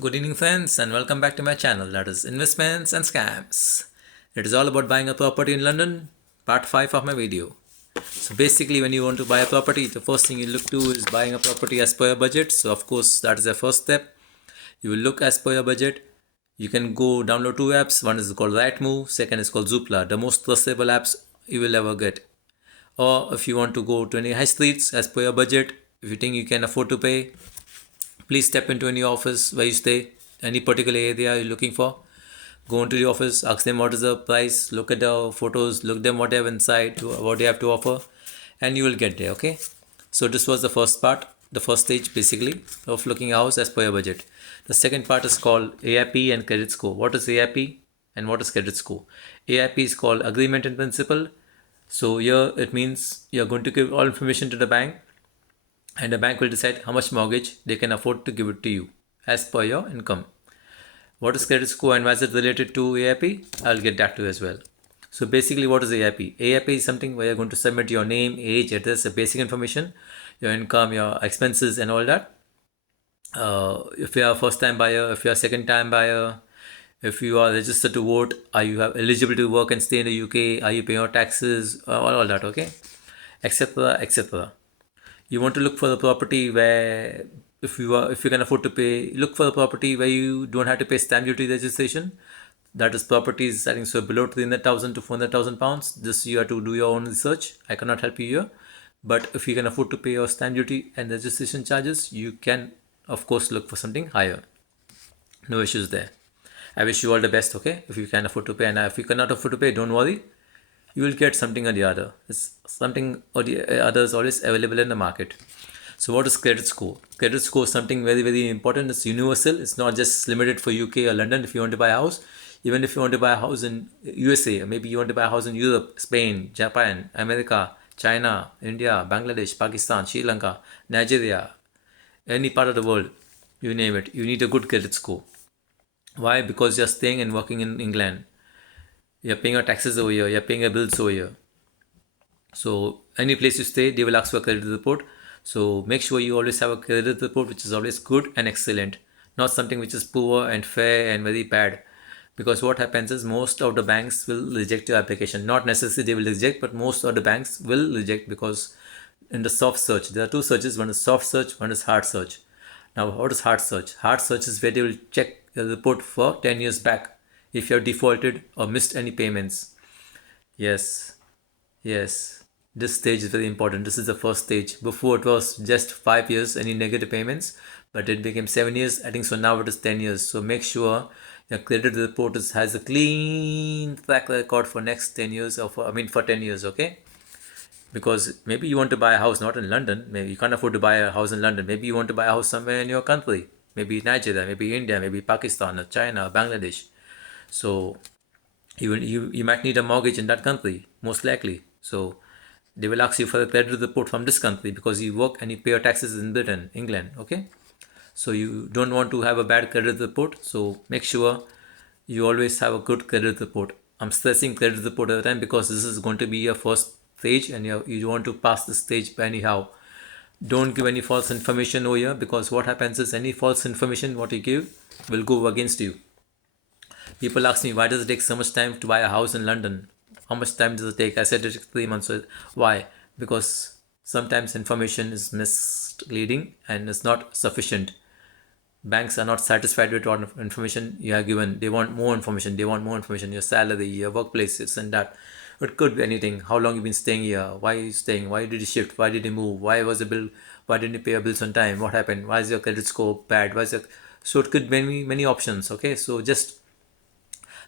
Good evening, friends, and welcome back to my channel, that is Investments and Scams. It is all about buying a property in London, part 5 of my video. So basically, when you want to buy a property, the first thing you look to is buying a property as per your budget. So of course, that is the first step. You will look as per your budget. You can go download two apps. One is called Rightmove, second is called Zoopla, the most trustable apps you will ever get. Or if you want to go to any high streets as per your budget, if you think you can afford to pay, please step into any office where you stay, any particular area you're looking for. Go into the office, ask them what is the price, look at the photos, look them what they have inside, what they have to offer, and you will get there. Okay. So this was the first part, the first stage basically of looking a house as per your budget. The second part is called AIP and credit score. What is AIP and what is credit score? AIP is called agreement in principle. So here it means you're going to give all information to the bank, and the bank will decide how much mortgage they can afford to give it to you as per your income. What is credit score and why is it related to AIP? I'll get that to you as well. So basically, what is AIP? AIP is something where you're going to submit your name, age, address, the basic information, your income, your expenses, and all that. If you are a first-time buyer, if you are a second-time buyer, if you are registered to vote, are you eligible to work and stay in the UK? Are you paying your taxes? All that, okay, etc. etc. You want to look for the property where if you can afford to pay, look for the property where you don't have to pay stamp duty registration. That is properties I think so below 300,000 to 400,000 pounds. This you have to do your own research. I cannot help you here. But if you can afford to pay your stamp duty and registration charges, you can of course look for something higher. No issues there. I wish you all the best, okay? If you can afford to pay, and if you cannot afford to pay, don't worry. You will get something or the other. It's something or the other is always available in the market. So what is credit score? Credit score is something very, very important. It's universal. It's not just limited for UK or London. If you want to buy a house, even if you want to buy a house in USA, or maybe you want to buy a house in Europe, Spain, Japan, America, China, India, Bangladesh, Pakistan, Sri Lanka, Nigeria, any part of the world, you name it, you need a good credit score. Why? Because you're staying and working in England. You're paying your taxes over here. You're paying your bills over here. So any place you stay, they will ask for a credit report. So make sure you always have a credit report which is always good and excellent, not something which is poor and fair and very bad. Because what happens is most of the banks will reject your application. Not necessarily they will reject, but most of the banks will reject because in the soft search, there are two searches. One is soft search, one is hard search. Now, what is hard search? Hard search is where they will check your report for 10 years back if you have defaulted or missed any payments. Yes, yes. This stage is very important. This is the first stage. Before it was just 5 years, any negative payments, but it became 7 years. I think so now it is 10 years. So make sure your credit report has a clean track record for next 10 years or for 10 years, okay? Because maybe you want to buy a house not in London. Maybe you can't afford to buy a house in London. Maybe you want to buy a house somewhere in your country. Maybe Nigeria, maybe India, maybe Pakistan or China or Bangladesh. So you might need a mortgage in that country, most likely. So they will ask you for a credit report from this country because you work and you pay your taxes in Britain, England, okay? So you don't want to have a bad credit report. So make sure you always have a good credit report. I'm stressing credit report every time because this is going to be your first stage and you want to pass this stage anyhow. Don't give any false information over here because what happens is any false information what you give will go against you. People ask me, why does it take so much time to buy a house in London? How much time does it take? I said it takes 3 months. Why? Because sometimes information is misleading and it's not sufficient. Banks are not satisfied with what information you have given. They want more information. They want more information. Your salary, your workplace, this and that. It could be anything. How long you've been staying here? Why are you staying? Why did you shift? Why did you move? Why was the bill? Why didn't you pay your bills on time? What happened? Why is your credit score bad? Why is your so it could be many options. Okay, so just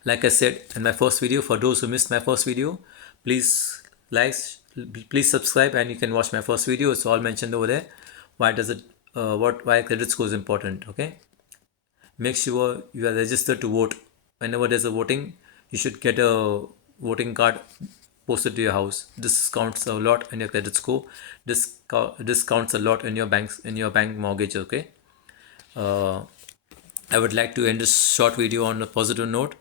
like I said in my first video, for those who missed my first video, please like, please subscribe, and you can watch my first video. It's all mentioned over there. Why does it? Why credit score is important? Okay. Make sure you are registered to vote. Whenever there's a voting, you should get a voting card posted to your house. This counts a lot in your credit score. This counts a lot in your bank mortgage. Okay. Uh, I would like to end this short video on a positive note,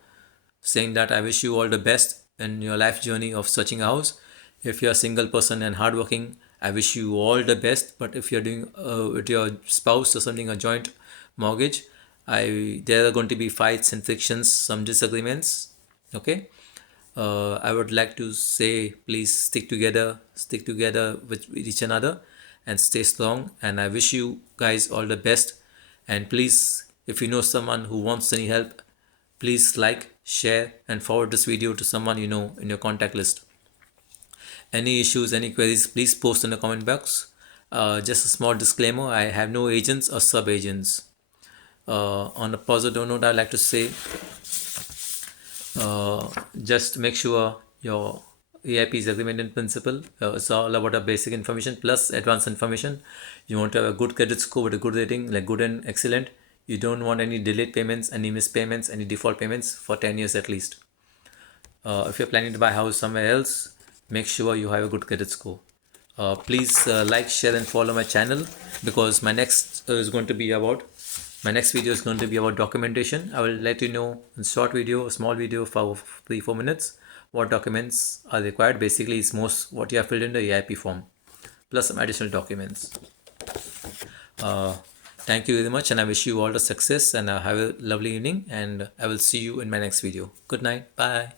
saying that I wish you all the best in your life journey of searching a house. If you're a single person and hardworking, I wish you all the best. But if you're doing with your spouse or something, a joint mortgage, There are going to be fights and frictions, some disagreements. Okay. I would like to say, please stick together with each another and stay strong. And I wish you guys all the best. And please, if you know someone who wants any help, please like, share, and forward this video to someone you know in your contact list. Any issues, any queries, please post in the comment box. Just a small disclaimer, I have no agents or sub agents. On a positive note, I'd like to say, just make sure your EIP is agreement in principle. It's all about the basic information plus advanced information. You want to have a good credit score with a good rating, like good and excellent. You don't want any delayed payments, any missed payments, any default payments for 10 years at least. If you're planning to buy a house somewhere else, make sure you have a good credit score. Please like, share, and follow my channel, because my next video is going to be about documentation. I will let you know in short video, a small video for 3-4 minutes, what documents are required. Basically, it's most what you have filled in the EIP form plus some additional documents. Thank you very much, and I wish you all the success, and have a lovely evening, and I will see you in my next video. Good night. Bye.